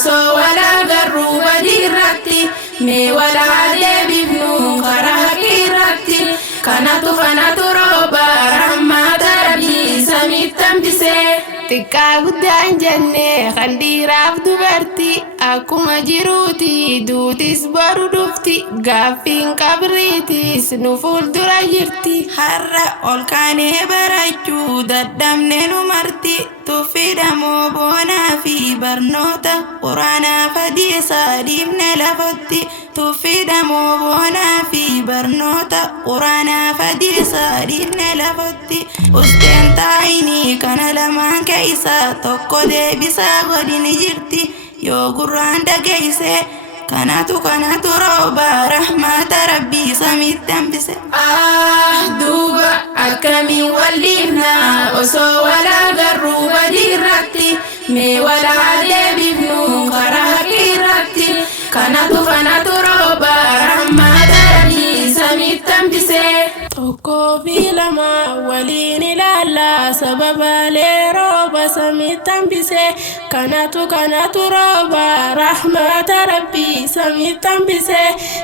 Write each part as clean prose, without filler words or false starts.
osoo walaa garruu badiirratti mee walaa deebifnu karaa haqiirratti kanatu rooba rahmata rabbii samiitti hambisee. Xiqqaa guddaan jenne kan dhiiraaf dubartii akkuma jiruuti duutis boru dhufti gaaffiin qabriitis nu fuuldura jirti. Har'a ol kaanee barachuu dadhabne nu marti tuffiidhamoo boonaa fi barnoota quraanaaf hadiisaa dhiifne lafatti. Tuffiidhamoo boonaa fi barnoota quraanaaf hadiisaa dhiifne lafatti. Usteen taa'inii kana lamaan keeysa tokko deebisaa godhini jirti yoo gurraan dhageeyse kanatu rooba rahmata rabbii samiitti hambise. Duuba akkamiin walliifna osoo walaa garruu badiirratti mee walaa deebifnu karaa haqiirratti kanatu rooba rahmata rabbii samiitti hambise. Tokkoo fi lama waliin ilaalla sababaalee rooba samiitti hambise kanatu rooba rahmata rabbii samiitti hambise.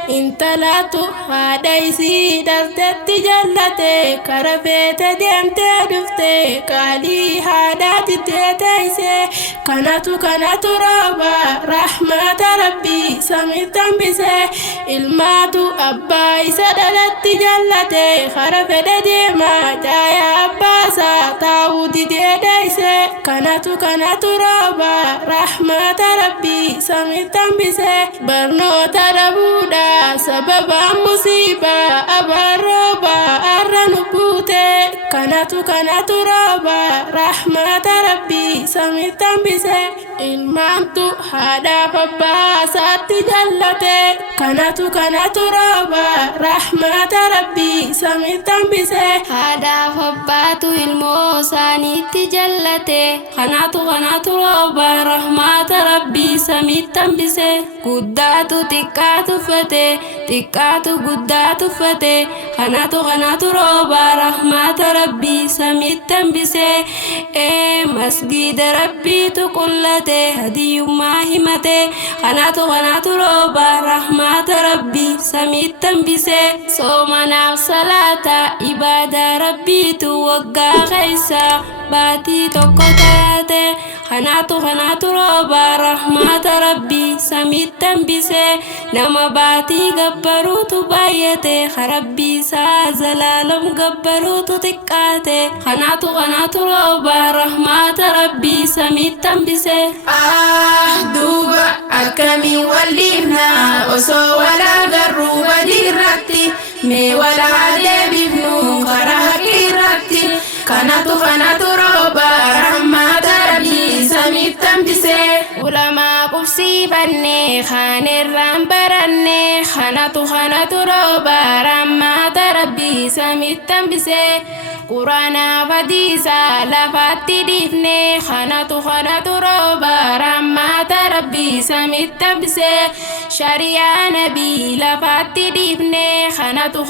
Intalaatu haadha isii dhalteetti jallate kara feete deemtee dhufte qaalii haadhaatti teeteeyse kanatu rooba rahmata rabbii samiitti hambise. Ilmaatu abbaa isa dhalatti jallate kara fedhe deema caayaa abbaasaa taa'uu didee deeyse kanatu rooba rahmata rabbii samiitti hambise. Barnoota dhabuudha sababaan musiibaa abaan rooba arra nu buute kanatu rooba rahmata rabbii samiitti hambise. Ilmaantu haadhaaf abbaasaatti jallate kanatu rooba rahmata rabbii samiitti hambise. Haadhaaf abbaatu ilmoo isaaniitti jallate kanatu rooba rahmata rabbii samiitti hambise. Guddaatu xiqqaa tuffate xiqqaatu guddaa tuffate kanatu rooba rahmata rabbii samiitti hambise. Masgiida rabbiitu qullate hadiyyummaa himate kanatu rooba rahmata rabbii samiitti hambise. Soomanaaf salaata ibaadaa rabbiitu waggaa keeysa baatii tokko taate kanatu rooba rahmata rabbii samiitti hambise. Nama baatii gabbaruutu baay'ate rabbii isaa zalaalam gabbaruutu xiqqaate kanatu rooba rahmata rabbii samiitti hambise. Duuba akkamiin walliifna osoo walaa garruu badiirratti mee walaa deebifnu karaa haqiirratti kanatu rooba rahmata rabbii samiitti hambise. Ulamaa qubsiifanne kaanerraan baranne kanatu rooba rahmata rabbii samiitti hambise. Quraanaaf hadiisaa lafatti dhiifne kanatu rooba rahmata rabbii samiitti hambise. Shariyaa nabii lafatti dhiifne kanatu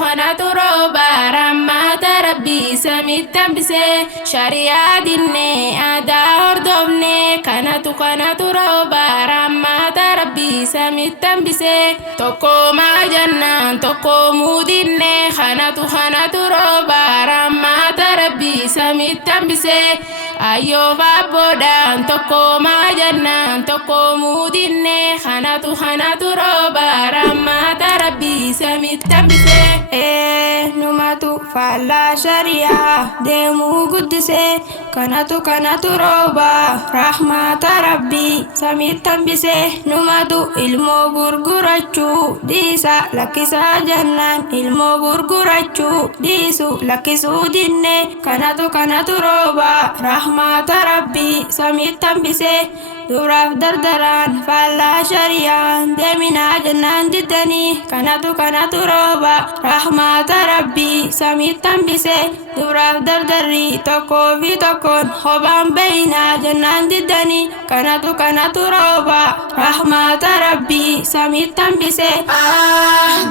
rooba rahmata rabbii samiitti hambise. Shariyaa dinne aadaa hordofne kanatu rooba rahmata rabbii samiitti hambise. Tokkoomaa jannaan tokkoomuu dinne kanatu rooba rahmata rabbii samiitti hambise. Ayyoof abboodhaan tokkoomaa jannaan tokkoomuu dinne kanatu rooba rahmata rabbii samiitti hambise. Numatu faallaa shariyaa deemuu guddise kanatu rooba rahmata rabbii samiitti hambise. Numatu ilmoo gurgurachuu dhiisa lakkisaa jannaan ilmoo gurgurachuu dhiisu lakkisuu dinne kanatu rooba rahmata rabbii samiitti hambise. Duraaf dardaraan faallaa shariyaa deeminaa jannaan diddanii kanatu rooba rahmata rabbii samiitti hambise. Duraaf dardarri tokkoo fi tokkoon hobaan beeynaa jannaan diddanii kanatu rooba rahmata rabbii samiitti hambise.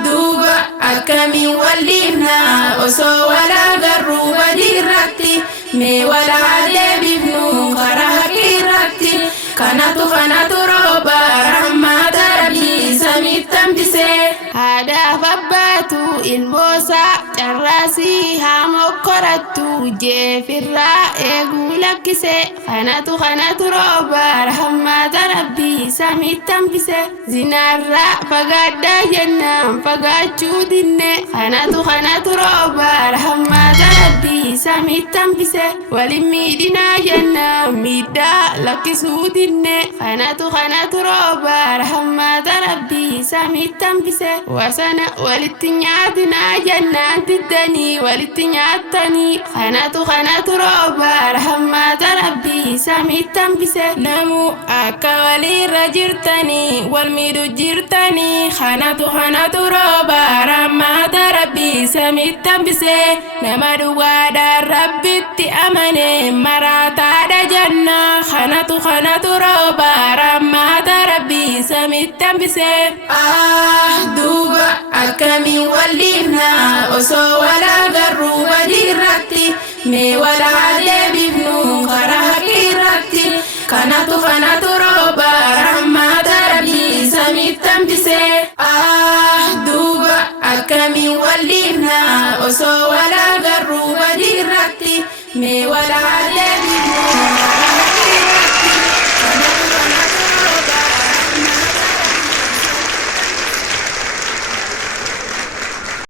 Duuba akkamiin walliifna osoo walaa garruu badiirratti mee walaa deebifnu karaa haqiirratti kanatu rooba tambise hada fabbatu ilmosa charrasi hamokkoratu jefirra egulakise khanatu roba rahmata rabbi samit tambise zinarra fagadda jannam fagachu dinne khanatu roba rahmata rabbi samit tambise walimidina jannam midda lakisu dinne khanatu roba rahmata rabbi samit tambise wasana walittinyadina jannat الدني ولتنياتني خناتو روبا رحمة ربي سامي تنبسه نمو أكا ولي رجرتني والميدو جرتني خناتو روبا رحمة ربي سامي تنبسه نمدو غادا ربي تأمني مراتا دا جنة خناتو روبا رحمة ربي سامي تنبسه دوبا أكامي ولينا ولا قروا بديرتي مي ولا بابنو خراكي رتي خناتو روبا رحمة ربي سامي تنبسه دوبا أكامي ولينا ولا قروا بديرتي مي ولا بابنو